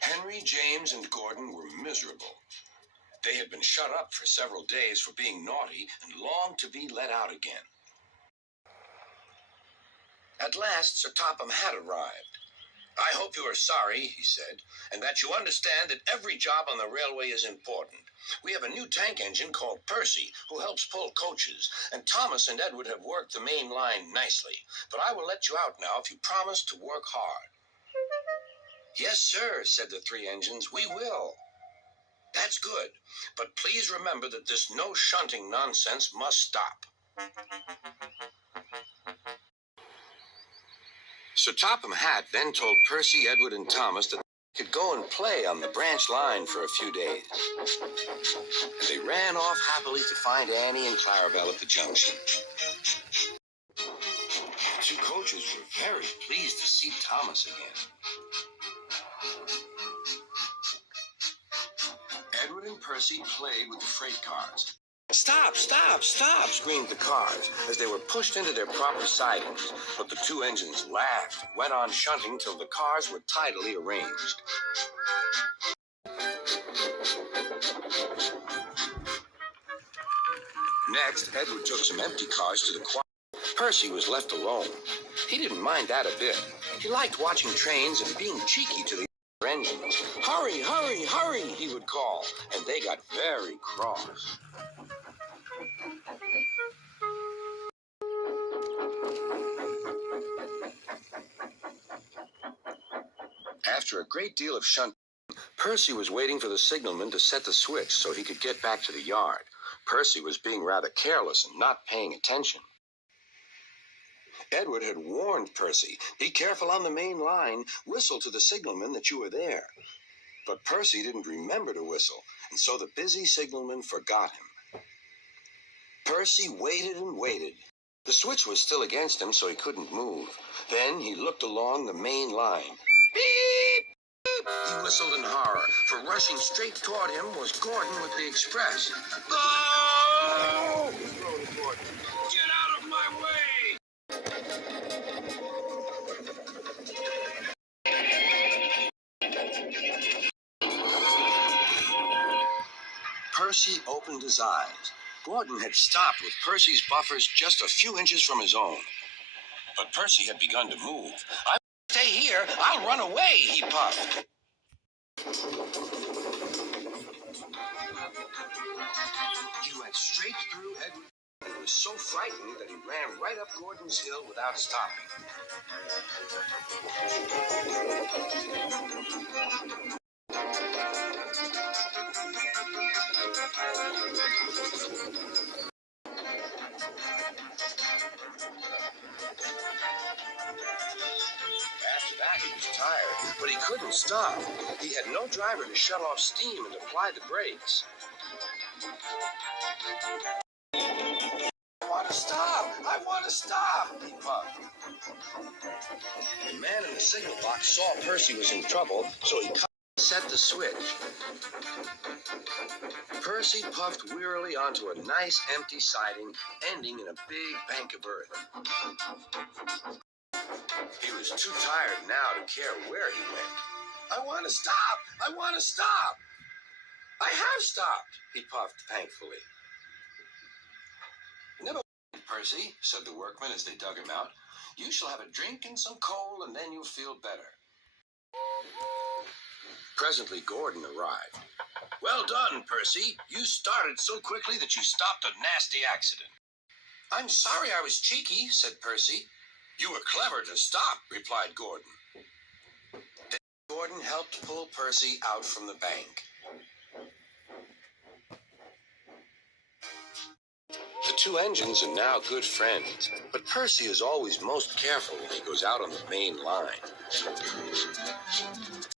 Henry, James, and Gordon were miserable. They had been shut up for several days for being naughty and longed to be let out again. At last, Sir Topham had arrived. "I hope you are sorry," he said, "and that you understand that every job on the railway is important. We have a new tank engine called Percy, who helps pull coaches, and Thomas and Edward have worked the main line nicely. But I will let you out now if you promise to work hard." "Yes, sir," said the three engines, "we will." "That's good, but please remember that this no shunting nonsense must stop." Sir Topham Hatt then told Percy, Edward, and Thomas that they could go and play on the branch line for a few days. And they ran off happily to find Annie and Clarabelle at the junction. The two coaches were very pleased to see Thomas again. Edward and Percy played with the freight cars. "Stop, stop, stop," screamed the cars as they were pushed into their proper sidings. But the two engines laughed and went on shunting till the cars were tidily arranged. Next, Edward took some empty cars to the choir. Percy was left alone. He didn't mind that a bit. He liked watching trains and being cheeky to the other engines. "Hurry, hurry, hurry," he would call, and they got very cross. After a great deal of shunting, Percy was waiting for the signalman to set the switch so he could get back to the yard. Percy was being rather careless and not paying attention. Edward had warned Percy, "Be careful on the main line. Whistle to the signalman that you are there." But Percy didn't remember to whistle, and so the busy signalman forgot him. Percy waited and waited. The switch was still against him, so he couldn't move. Then he looked along the main line. "Beep! Beep!" He whistled in horror, for rushing straight toward him was Gordon with the express. "Go!" roared Gordon. "Get out of my way!" Percy opened his eyes. Gordon had stopped with Percy's buffers just a few inches from his own. But Percy had begun to move. "I stay here. I'll run away," he puffed. He went straight through Edward. He was so frightened that he ran right up Gordon's hill without stopping. After that, he was tired, but he couldn't stop. He had no driver to shut off steam and apply the brakes. "I want to stop! I want to stop!" he puffed. The man in the signal box saw Percy was in trouble, so he set the switch. Percy puffed wearily onto a nice empty siding, ending in a big bank of earth. He was too tired now to care where he went. "I want to stop! I want to stop!" "I have stopped," he puffed thankfully. "Never mind, Percy," said the workmen as they dug him out. "You shall have a drink and some coal, and then you'll feel better." Presently, Gordon arrived. "Well done, Percy. You started so quickly that you stopped a nasty accident." "I'm sorry I was cheeky," said Percy. "You were clever to stop," replied Gordon. Then Gordon helped pull Percy out from the bank. The two engines are now good friends, but Percy is always most careful when he goes out on the main line.